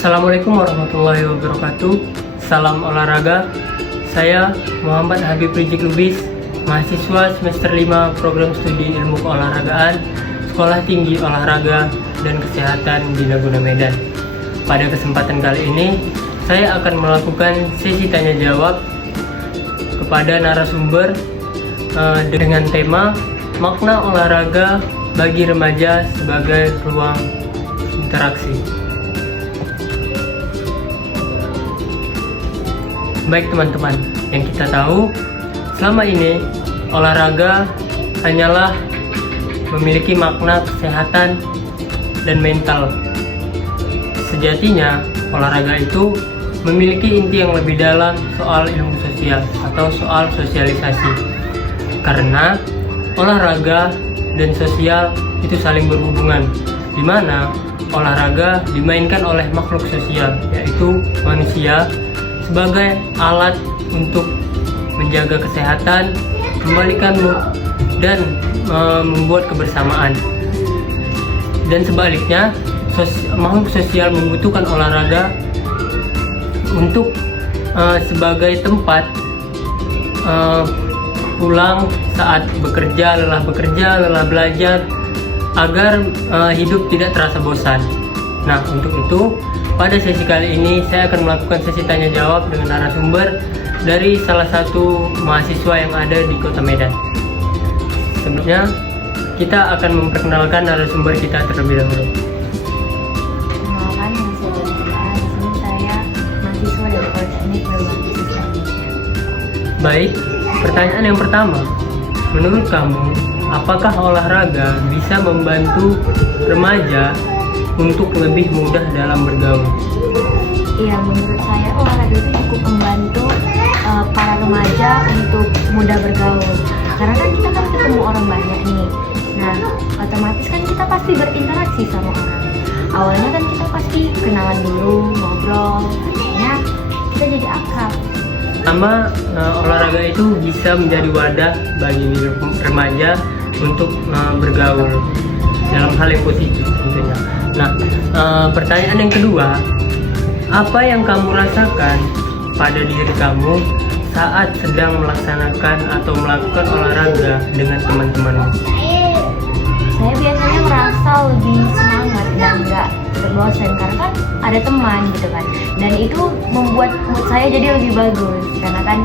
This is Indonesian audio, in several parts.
Assalamualaikum warahmatullahi wabarakatuh. Salam olahraga. Saya Muhammad Habib Rizik Lubis, mahasiswa semester 5 program studi ilmu keolahragaan Sekolah Tinggi Olahraga dan Kesehatan di Laguna Medan. Pada kesempatan kali ini, saya akan melakukan sesi tanya jawab kepada narasumber dengan tema makna olahraga bagi remaja sebagai ruang interaksi. Baik teman-teman, yang kita tahu selama ini olahraga hanyalah memiliki makna kesehatan dan mental. Sejatinya olahraga itu memiliki inti yang lebih dalam soal ilmu sosial atau soal sosialisasi. Karena olahraga dan sosial itu saling berhubungan, di mana olahraga dimainkan oleh makhluk sosial, yaitu manusia, sebagai alat untuk menjaga kesehatan, membalikan mood, dan membuat kebersamaan. Dan sebaliknya, makhluk sosial membutuhkan olahraga untuk sebagai tempat pulang saat lelah bekerja, lelah belajar, agar hidup tidak terasa bosan. Nah, untuk itu pada sesi kali ini saya akan melakukan sesi tanya jawab dengan narasumber dari salah satu mahasiswa yang ada di Kota Medan. Sebelumnya kita akan memperkenalkan narasumber kita terlebih dahulu. Perkenalkan, saya mahasiswa dari Politeknik Berbasis Indonesia. Baik, pertanyaan yang pertama, menurut kamu apakah olahraga bisa membantu remaja untuk lebih mudah dalam bergaul? Iya, menurut saya olahraga itu cukup membantu para remaja untuk mudah bergaul. Karena kan kita kan ketemu orang banyak nih. Nah, otomatis kan kita pasti berinteraksi sama orang. Awalnya kan kita pasti kenalan dulu, ngobrol, akhirnya kita jadi akrab. Pertama, olahraga itu bisa menjadi wadah bagi remaja untuk bergaul dalam hal yang positif tentunya. Nah, pertanyaan yang kedua, apa yang kamu rasakan pada diri kamu saat sedang melaksanakan atau melakukan olahraga dengan teman-temanmu? Saya biasanya merasa lebih semangat dan nggak bosan karena kan ada teman gitu kan, dan itu membuat mood saya jadi lebih bagus karena kan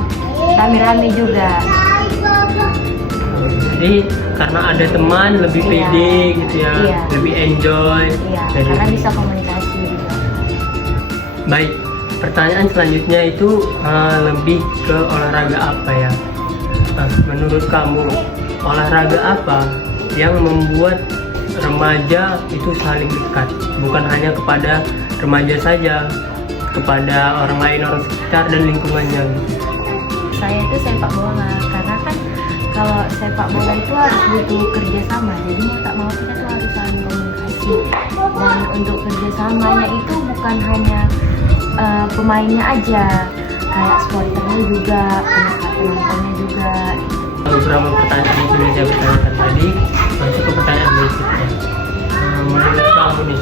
rame-rame juga. Jadi karena ada teman lebih pede gitu ya, iya, lebih enjoy, karena bisa komunikasi juga. Baik, pertanyaan selanjutnya itu lebih ke olahraga apa ya? Menurut kamu olahraga apa yang membuat remaja itu saling dekat? Bukan hanya kepada remaja saja, kepada orang lain, orang sekitar dan lingkungannya. Saya itu sepak bola, karena kan kalau sepak bola itu harus butuh kerjasama, jadi mau tak mau kita tuh harus saling komunikasi. Dan untuk kerjasamanya itu bukan hanya pemainnya aja, kayak supporternya juga, penontonnya juga. Beberapa pertanyaan yang sudah saya bertanyakan tadi, masuk ke pertanyaan berikutnya. Menurut kamu nih,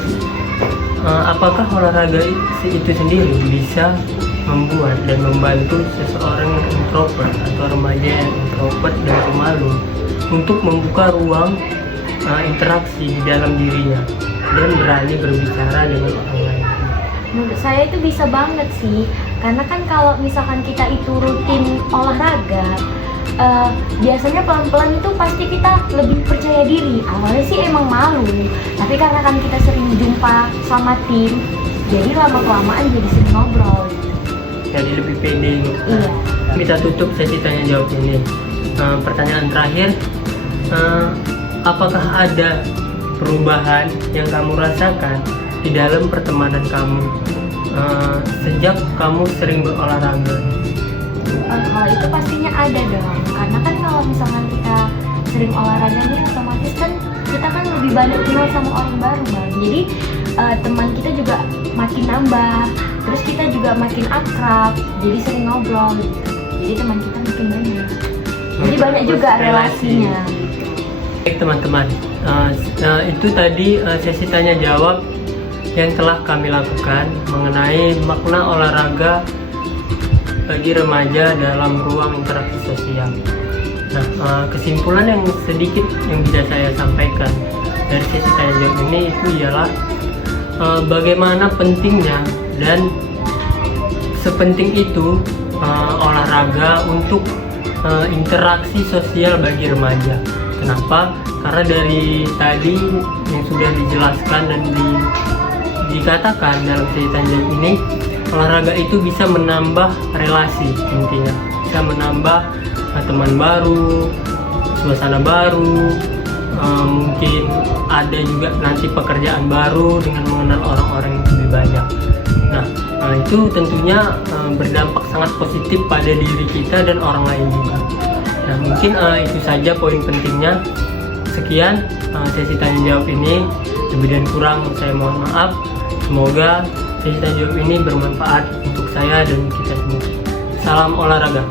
apakah olahraga itu sendiri bisa membuat dan membantu seseorang yang introvert atau remaja yang introvert dan pemalu untuk membuka ruang interaksi di dalam dirinya dan berani berbicara dengan orang lain? Menurut saya itu bisa banget sih, karena kan kalau misalkan kita itu rutin olahraga, biasanya pelan-pelan itu pasti kita lebih percaya diri. Awalnya sih emang malu, tapi karena kan kita sering jumpa sama tim, jadi lama-kelamaan jadi sering ngobrol gitu. Jadi lebih pede gitu. Iya. Kita tutup sesi tanya jawab ini. Pertanyaan terakhir, apakah ada perubahan yang kamu rasakan di dalam pertemanan kamu sejak kamu sering berolahraga? Kalau itu pastinya ada dong, karena kan kalau misalkan kita sering olahraga nih, otomatis kan kita kan lebih banyak kenal sama orang baru Bang. Jadi teman kita juga makin nambah, terus kita juga makin akrab, jadi sering ngobrol gitu. Jadi teman kita makin banyak, jadi banyak juga relasinya gitu. Baik teman-teman, itu tadi sesi tanya jawab yang telah kami lakukan mengenai makna olahraga bagi remaja dalam ruang interaksi sosial. Nah, kesimpulan yang sedikit yang bisa saya sampaikan dari sesi tanya jawab ini itu ialah bagaimana pentingnya dan sepenting itu olahraga untuk interaksi sosial bagi remaja. Kenapa? Karena dari tadi yang sudah dijelaskan dan dikatakan dalam sesi tanya jawab ini, olahraga itu bisa menambah relasi, intinya bisa menambah teman baru, suasana baru, mungkin ada juga nanti pekerjaan baru dengan mengenal orang-orang yang lebih banyak. Nah, itu tentunya berdampak sangat positif pada diri kita dan orang lain juga. Nah, mungkin itu saja poin pentingnya. Sekian sesi tanya jawab ini, lebih dan kurang saya mohon maaf. Semoga sesi tanya jawab ini bermanfaat untuk saya dan kita semua. Salam olahraga.